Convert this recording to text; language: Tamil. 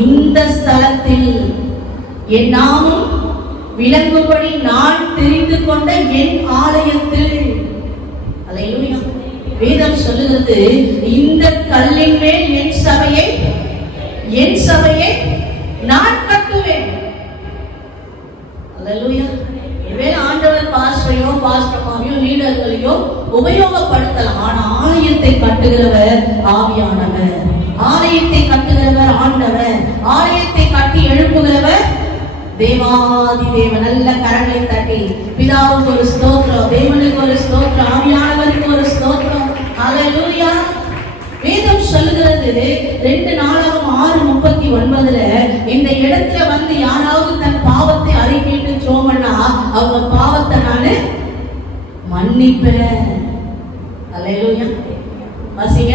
இந்த ஸ்தலத்தில் என் நாமம் விளங்கும்படி நான் தெரிந்து கொண்ட என் ஆலயத்தில். அல்லேலூயா. வேதம் சொல்லுகிறது, இந்த கல்லின் மேல் என் சபையை நான் கட்டுவேன். அல்லேலூயா. இவையே ஆண்டவர் பாஸ்டரையோ பாஸ்டர்மாவையோ லீடர்களையோ உபயோகப்படுத்தலாம். ஆனா ஆலயத்தை கட்டுகிறவர் ஆவியானவர், ஆலயத்தை கட்டுகிறவர் ஆண்டவர், ஆலயத்தை கட்டி எழுப்புகிறவர் தேவாதி தேவன். நல்ல கரங்களை தட்டி பிதாவுக்கு ஒரு ஸ்தோத்திரம், தேவனுக்கு ஒரு ஸ்தோத்திரம், ஆவியானவருக்கு ஒரு ஸ்தோத்திரம். அல்லேலூயா. வேதம் சொல்லுகிறது 2 நாளாகமம் 6:39 இந்த இடத்துல வந்து யாராவது தன் பாவத்தை அறிக்கையிட்டு சோமனா அவங்க பாவத்தை நானு மன்னிப்பேன். அல்லேலூயா. வாசிங்க.